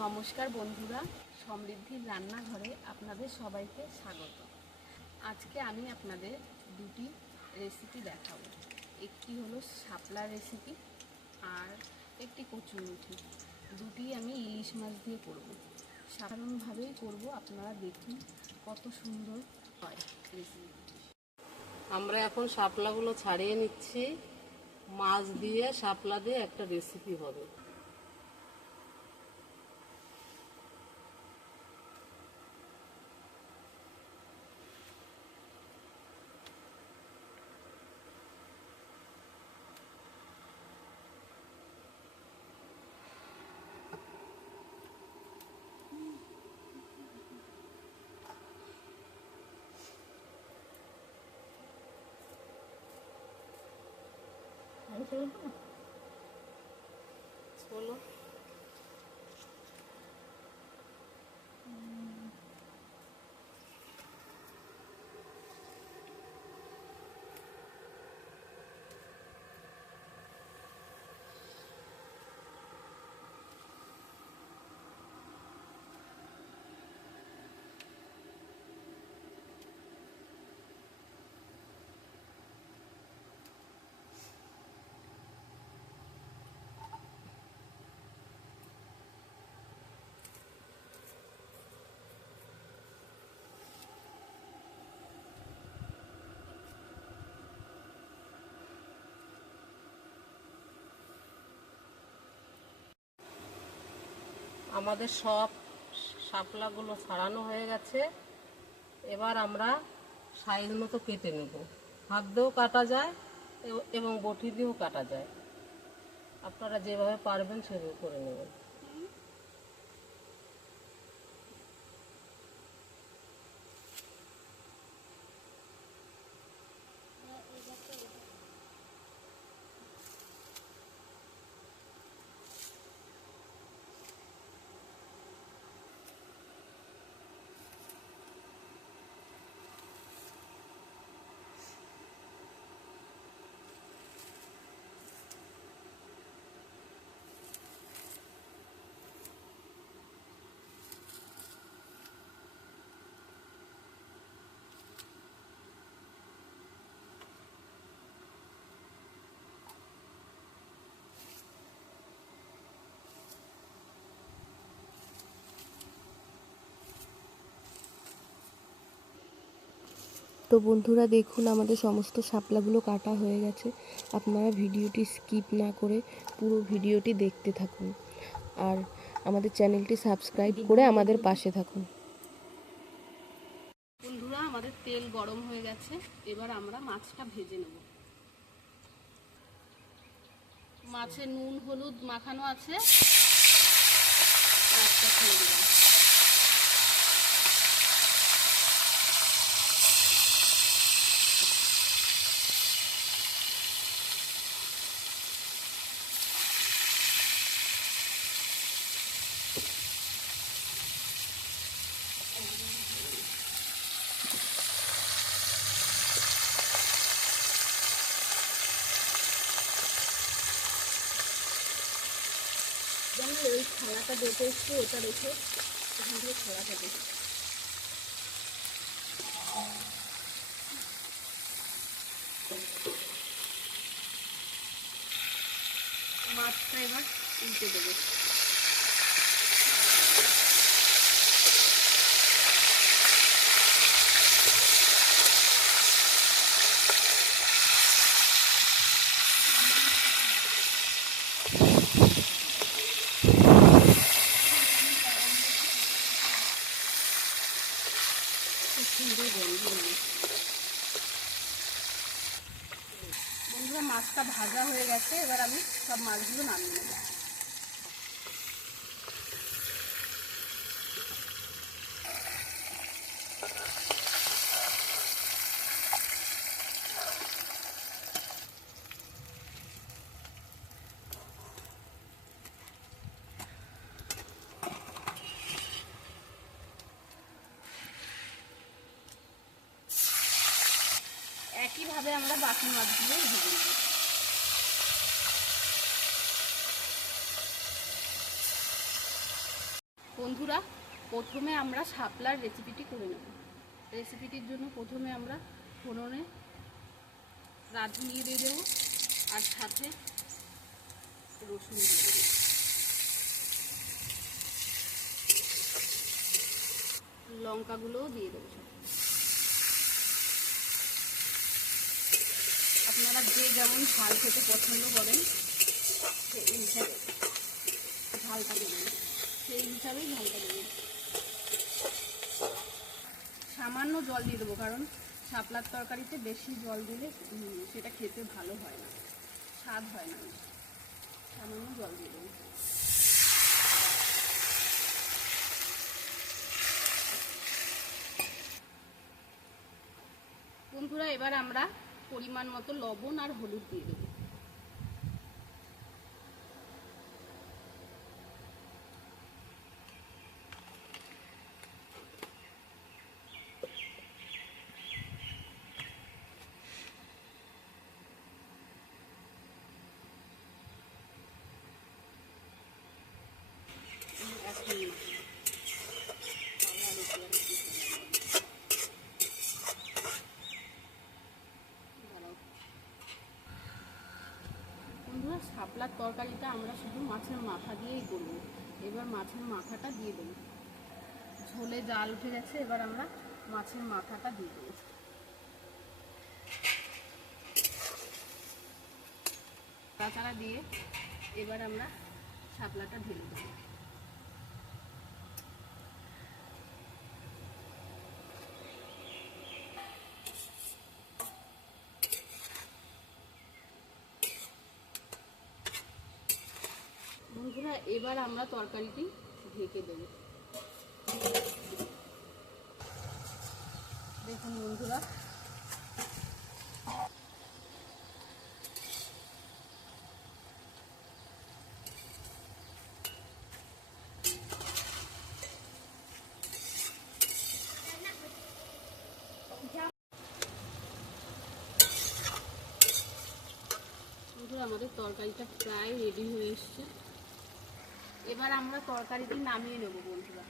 নমস্কার বন্ধুরা, সমৃদ্ধির রান্নাঘরে আপনাদের সবাইকে স্বাগত। আজকে আমি আপনাদের দুটি রেসিপি দেখাবো। একটি হলো শাপলা রেসিপি আর একটি কচুরমুঠি। দুটি আমি ইলিশ মাছ দিয়ে করব। সাধারণভাবেই করব, আপনারা দেখুন কত সুন্দর হয় রেসিপি। আমরা এখন শাপলাগুলো ছাড়িয়ে নিচ্ছি। মাছ দিয়ে শাপলা দিয়ে একটা রেসিপি হবে। চলো আমাদের সব শাপলাগুলো ছাড়ানো হয়ে গেছে। এবার আমরা সাইজ মতো কেটে নেব। হাত দিয়েও কাটা যায় এবং বটি দিয়েও কাটা যায়। আপনারা যেভাবে পারবেন সেভাবে করে নেবেন। তো বন্ধুরা দেখুন, আমাদের সমস্ত শাপলাগুলো কাটা হয়ে গেছে। আপনারা ভিডিওটি স্কিপ না করে পুরো ভিডিওটি দেখতে থাকুন আর আমাদের চ্যানেলটি সাবস্ক্রাইব করে আমাদের পাশে থাকুন। বন্ধুরা, আমাদের তেল গরম হয়ে গেছে। এবার আমরা মাছটা ভেজে নেব। মাছে নুন হলুদ মাখানো আছে, মাছটা ছেড়ে দিলাম। ওই থালাটা বেটে একটু ওটা রেখে এখান থেকে ছড়াটা দেখি। মাছটা এবার উল্টে দেবো। বন্ধুরা, মাছটা ভাজা হয়ে গেছে। এবার আমি সব মাছগুলো নামিয়ে নেব। একইভাবে আমরা বাকি মাছগুলো ভেজে নেব। বন্ধুরা, প্রথমে আমরা শাপলার রেসিপিটি করে নেব। রেসিপিটির জন্য প্রথমে আমরা ফোড়নে রাঁধুনি দিয়ে দেবো আর সাথে রসুন দিয়ে দেবো। লঙ্কাগুলোও দিয়ে দেবো সাথে। আপনারা যে যেমন ঝাল খেতে পছন্দ করেন সেই হিসাবে ঝালটা দেবেন, সেই হিসাবেই ঝালটা দেবেন। সামান্য জল দিয়ে দেবো, কারণ শাপলার তরকারিতে বেশি জল দিলে সেটা খেতে ভালো হয় না, স্বাদ হয় না। সামান্য জল দিয়ে দেবো। বন্ধুরা, এবার আমরা পরিমাণ মতো লবণ আর হলুদ দিয়ে দেবো। বন্ধুরা, শাপলার তরকারিটা আমরা শুধু মাছের মাথা দিয়েই করব। এবার মাছের মাথাটা দিয়ে দেবো। ঝোলে জাল উঠে গেছে, এবার আমরা মাছের মাথাটা দিয়ে দেবো। তাছাড়া দিয়ে এবার আমরা শাপলাটা ঢেলে দেবো। বন্ধুরা, এবার আমরা তরকারিটি ঢেকে দেবো। দেখুন বন্ধুরা, আমাদের তরকারিটা প্রায় রেডি হয়ে এসছে। এবার আমরা তরকারিটি নামিয়ে নেব বন্ধুরা।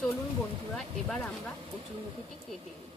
চলুন বন্ধুরা, এবার আমরা কচুরমুখিটি কেটে নিই।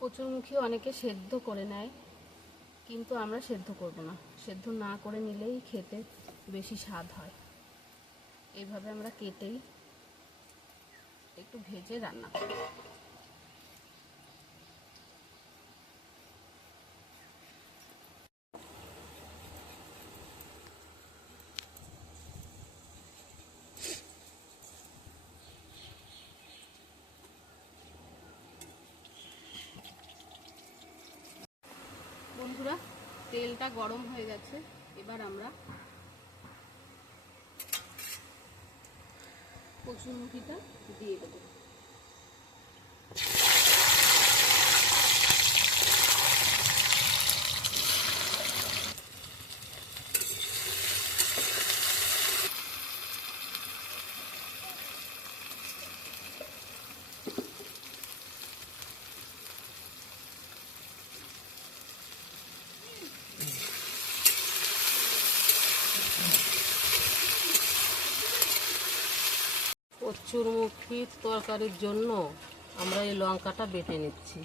কচুরমুখী অনেকে সেদ্ধ করে নেয়, কিন্তু আমরা সেদ্ধ করব না। সেদ্ধ না করে নিলেই খেতে বেশি স্বাদ হয়। এইভাবে আমরা কেটেই একটু ভেজে রান্না করি। বন্ধুরা, তেলটা গরম হয়ে গেছে, এবার আমরা কচুরমুখিটা দিয়ে দেবো। কচুরমুখির তরকারির জন্য আমরা এই লঙ্কাটা বেটে নিচ্ছি।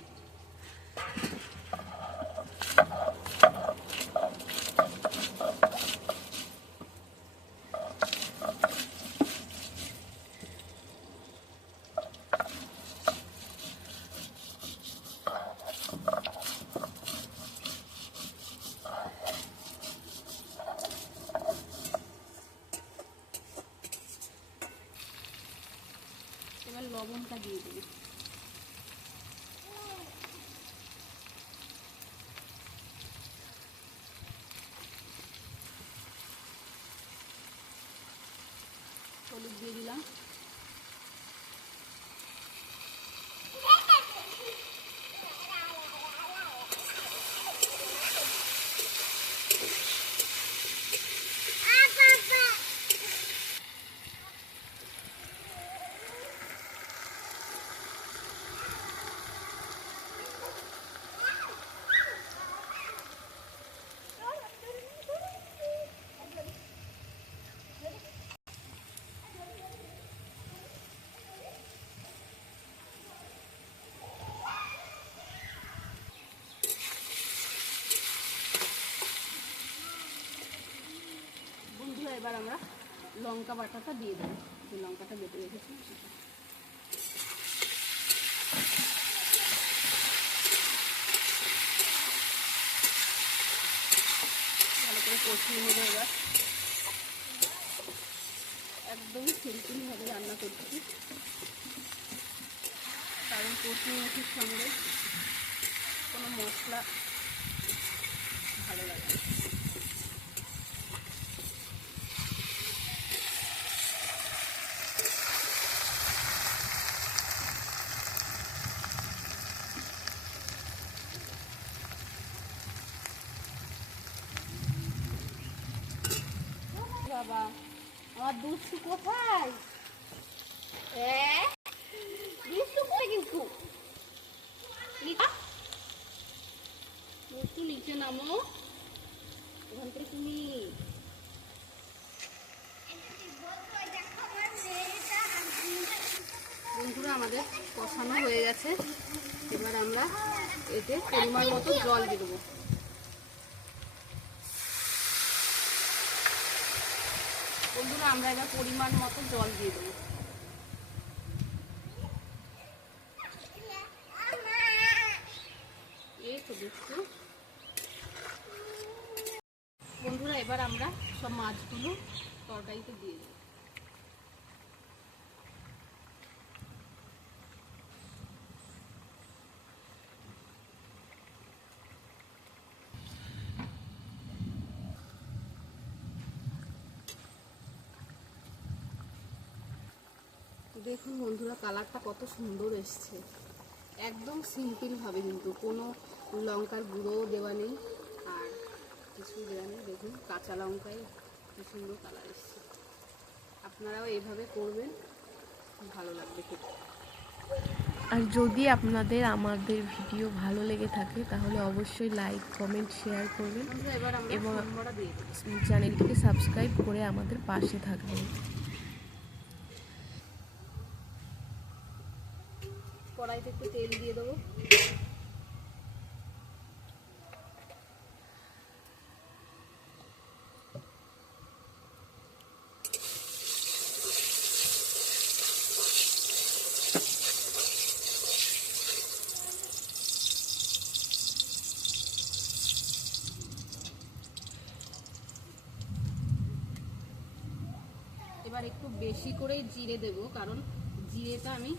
এবার লবণটা দিয়ে দেবো। আমরা লঙ্কা বাটাটা দিয়ে দেবো, যে লঙ্কাটা বেটে রেখেছি সেটা। ভালো করে কষিয়ে নেবো এবার। একদমই সিম্পলভাবে রান্না করছি, কারণ কচি মুখির সঙ্গে কোনো মশলা ভালো লাগে না। বাবা আমার দুধ কোথায়? দুধ করে কিন্তু একটু নিচে নামো, ওখান থেকে তুমি। বন্ধুরা আমাদের কষানো হয়ে গেছে, এবার আমরা এতে পরিমাণ মতো জল দিয়ে দেবো। বন্ধুরা আমরা এবার পরিমাণ মতো জল দিয়ে দেবো। এই তো দেখছো বন্ধুরা, এবার আমরা সব মাছগুলো তরকারিতে দিয়ে দেবো। দেখুন বন্ধুরা, কালারটা কত সুন্দর এসছে। একদম সিম্পলভাবে, কিন্তু কোনো লঙ্কার গুঁড়োও দেওয়া নেই আর কিছু দেওয়া নেই। দেখুন কাঁচা লঙ্কায় কি সুন্দর কালার এসছে। আপনারাও এইভাবে করবেন, ভালো লাগবে খেতে। আর যদি আপনাদের আমাদের ভিডিও ভালো লেগে থাকে তাহলে অবশ্যই লাইক, কমেন্ট, শেয়ার করবেন এবার আমরা এবং সম্বরা দিয়ে দেবো। চ্যানেলটিকে সাবস্ক্রাইব করে আমাদের পাশে থাকবেন। কড়াইতে একটু তেল দিয়ে দেবো। এবার একটু বেশি করেই জিরে দেব, কারণ জিরেটা আমি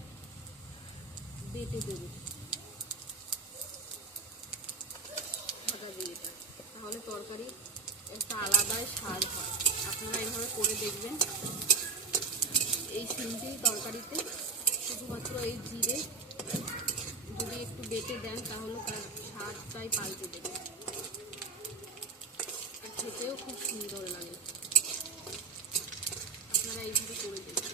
বেটে দেবো, ভাজা জিরেটা, তাহলে তরকারি একটা আলাদাই স্বাদ হয়। আপনারা এইভাবে করে দেখবেন। এই সিম্পল তরকারিতে শুধুমাত্র এই জিরে যদি একটু বেটে দেন তাহলে তার স্বাদটাই পাল্টে দেবে, আর খেতেও খুব সুন্দর লাগে। আপনারা এইভাবে করে দেখবেন।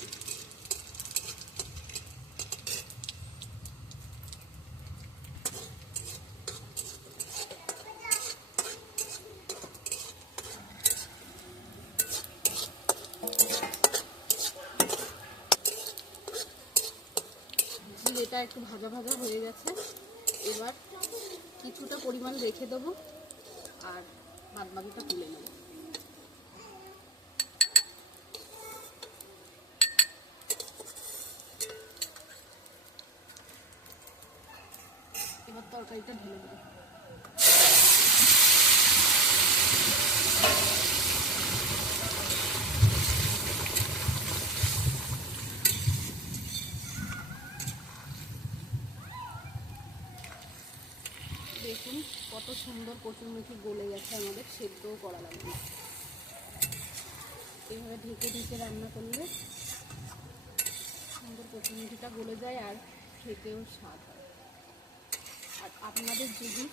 জিরেটা একটু ভাজা ভাজা হয়ে গেছে, এবার কিছুটা পরিমাণ রেখে দেবো আর বাদ বাকিটা তুলে নেব। এবার তরকারিটা ঢেলে দেবো। দেখুন কত সুন্দর কচুরমুখী গলে গেছে, আমাদের সেদ্ধও করা লাগবে। এইভাবে ঢেকে ঢেকে রান্না করলে সুন্দর কচুরমুখীটা গলে যায় আর খেতেও স্বাদ হয়। আর আপনাদের যদি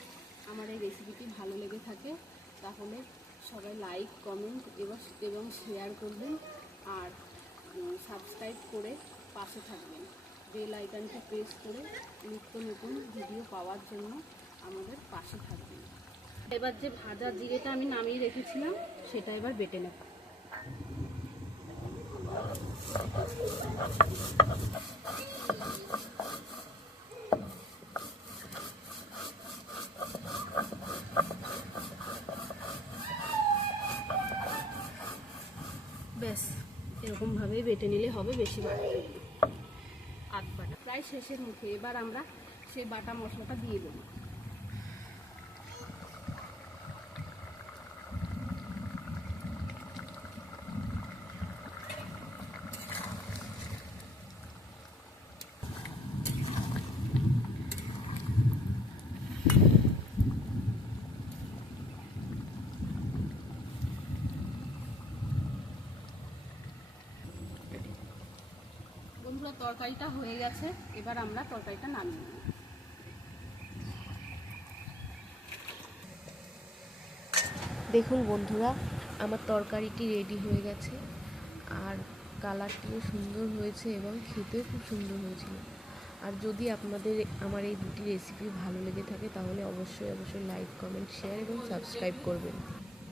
আমার এই রেসিপিটি ভালো লেগে থাকে তাহলে সবাই লাইক, কমেন্ট এবং শেয়ার করবেন আর সাবস্ক্রাইব করে পাশে থাকবেন। বেল আইকনটি প্রেস করে নিত্য নতুন ভিডিও পাওয়ার জন্য আমাদের পাশে থাকবেন। এবার যে ভাজা জিরেটা আমি নামিয়ে রেখেছিলাম সেটা এবার বেটে নেব। এরকমভাবে বেটে নিলে হবে, বেশি বাটা আধ বাটা। প্রায় শেষের মুখে, এবার আমরা সেই বাটা মশলাটা দিয়ে দেবো। বন্ধুরা, তরকারিটা হয়ে গেছে, এবার আমরা তরকারিটা নামিয়ে নেব। দেখুন বন্ধুরা, আমার তরকারিটি রেডি হয়ে গেছে, আর কালারটিও সুন্দর হয়েছে এবং খেতেও খুব সুন্দর হয়েছিল। আর যদি আপনাদের আমার এই দুটি রেসিপি ভালো লেগে থাকে তাহলে অবশ্যই লাইক, কমেন্ট, শেয়ার এবং সাবস্ক্রাইব করবেন।